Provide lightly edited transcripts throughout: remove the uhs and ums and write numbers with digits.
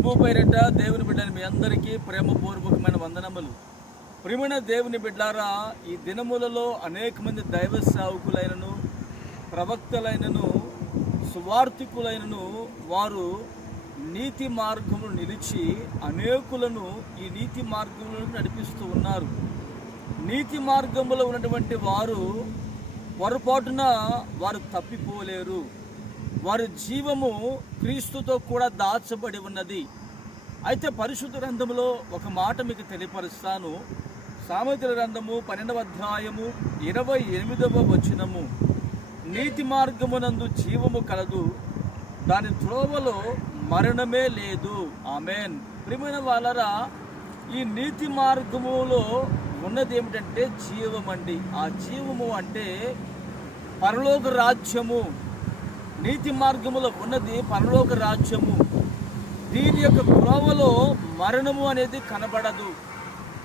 ప్రభు పేరిట దేవుని బిడ్డని మీ అందరికీ ప్రేమపూర్వకమైన వందనములు. ప్రియమైన దేవుని బిడ్డారా, ఈ దినములలో అనేక మంది దైవ సేవకులైనను, ప్రవక్తలైనను, సువార్థికులైనను వారు నీతి మార్గమును నిలిచి అనేకులను ఈ నీతి మార్గంలో నడిపిస్తూ ఉన్నారు. నీతి మార్గంలో ఉన్నటువంటి వారు పొరపాటున వారు తప్పిపోలేరు. వారి జీవము క్రీస్తుతో కూడా దాచబడి ఉన్నది. అయితే పరిశుద్ధ గ్రంథములో ఒక మాట మీకు తెలియపరుస్తాను. సామెతల గ్రంథము 12వ అధ్యాయము 28వ వచనము, నీతి మార్గమునందు జీవము కలదు, దాని త్రోవలో మరణమే లేదు. ఆమేన్. ప్రియమైన వాళ్ళరా, ఈ నీతి మార్గములో ఉన్నది ఏమిటంటే జీవమండి. ఆ జీవము అంటే పరలోక రాజ్యము. నీతి మార్గములో ఉన్నది పరలోక రాజ్యము. దీని యొక్క త్రోవలో మరణము అనేది కనబడదు.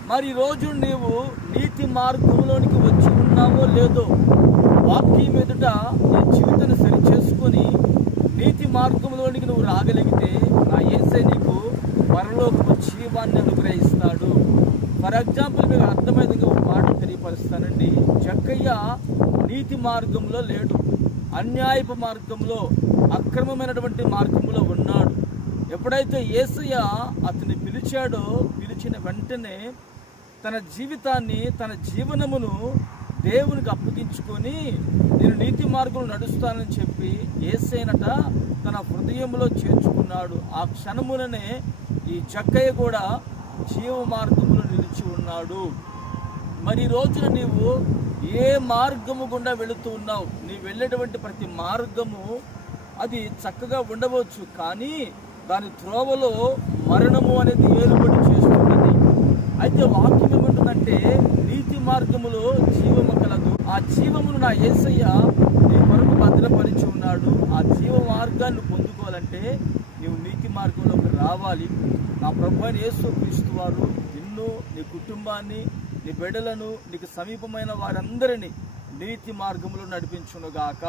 మరి ఈరోజు నీవు నీతి మార్గంలోనికి వచ్చి ఉన్నావో లేదో, వాక్యం ఎదుట నీ జీవితాన్ని సరిచేసుకొని నీతి మార్గంలోనికి నువ్వు రాగలిగితే నా యేసే నీకు పరలోకపు జీవాన్ని అనుగ్రహిస్తాడు. ఫర్ ఎగ్జాంపుల్ మీకు అర్థమైనదిగా ఒక మాట తెలియపరుస్తానండి. జక్కయ్య నీతి మార్గంలో లేడు, అన్యాయపు మార్గంలో, అక్రమమైనటువంటి మార్గంలో ఉన్నాడు. ఎప్పుడైతే యేసయ్య అతన్ని పిలిచాడో, పిలిచిన వెంటనే తన జీవితాన్ని, తన జీవనమును దేవునికి అప్పగించుకొని నేను నీతి మార్గంలో నడుస్తానని చెప్పి యేసయ్యనట తన హృదయంలో చేర్చుకున్నాడు. ఆ క్షణములనే ఈ జక్కయ్య కూడా జీవ మార్గంలో నిలిచి ఉన్నాడు. మరి ఈ రోజున నీవు ఏ మార్గము గుండా వెళుతూ ఉన్నావు? నీవు వెళ్ళేటువంటి ప్రతి మార్గము అది చక్కగా ఉండవచ్చు, కానీ దాని త్రోవలో మరణము అనేది ఏలుబడి చేస్తున్నది. అయితే వాక్యం ఏమంటుందంటే నీతి మార్గములో జీవము కలదు. ఆ జీవమును నా యేసయ్య నీ కొరకు భద్రపరిచి ఉన్నాడు. ఆ జీవ మార్గాన్ని పొందుకోవాలంటే నీవు నీతి మార్గంలోకి రావాలి. నా ప్రభు అయిన యేసు క్రీస్తు వారు నిన్ను, నీ కుటుంబాన్ని, నీ బిడ్డలను, నీకు సమీపమైన వారందరినీ నీతి మార్గంలో నడిపించునుగాక.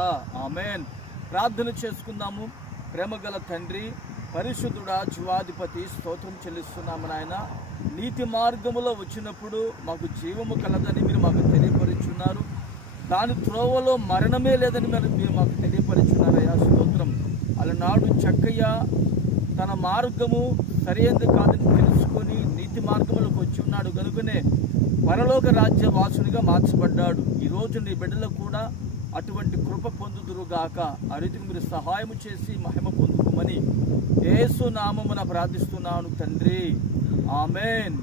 ఆమేన్. ప్రార్థన చేసుకుందాము. ప్రేమగల తండ్రి, పరిశుద్ధుడా, జీవాధిపతి, స్తోత్రం చెల్లిస్తున్నాము నాయన. నీతి మార్గములో వచ్చినప్పుడు మాకు జీవము కలదని మీరు మాకు తెలియపరుచున్నారు. దాని త్రోవలో మరణమే లేదని మీరు మాకు తెలియపరుచున్నారయ్యా. స్తోత్రం. అలనాడు జక్కయ్య తన మార్గము సరైనది కాదని తెలుసుకొని నీతి మార్గంలోకి వచ్చి ఉన్నాడు కనుకనే పరలోక రాజ్య వాసునిగా మార్చబడ్డాడు. ఈరోజు నీ బిడ్డలకు కూడా అటువంటి కృప పొందుదురుగాక. ఆ రీతికి మీరు సహాయం చేసి మహిమ పొందుకోమని యేసు నామమున ప్రార్థిస్తున్నాను తండ్రి. ఆమేన్.